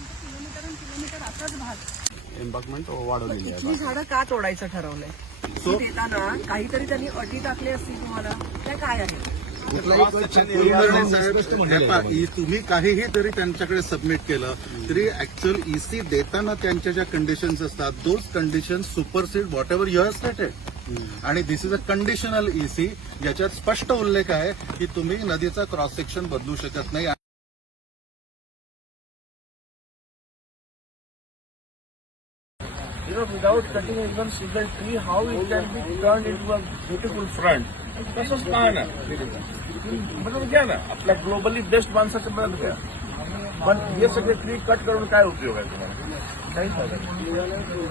Kilometre असाच भाग एम्बांकमेंट वाढवलेली आहे. इथली झाडं का तोडायचं ठरवलंय? देताना काहीतरी त्यांनी अटी टाकली असती तुम्हाला, त्या काय आहे? तुम्ही काहीही तरी त्यांच्याकडे सबमिट केलं तरी ऍक्च्युअल ईसी देताना त्यांच्या ज्या कंडिशन्स असतात those condition supersede what ever you have stated. आणि दिस इज अ कंडिशनल ईसी ज्याच्यात स्पष्ट उल्लेख आहे की तुम्ही नदीचा क्रॉस सेक्शन बदलू शकत नाही. Without cutting even single tree, how it can be turned into a beautiful front? तसंच काय ना बदल घ्या ना, आपल्या ग्लोबली बेस्ट माणसाचं बदल घ्या. पण हे सगळे ट्री कट करून काय उपयोग आहे तुम्हाला? काही फायदा नाही.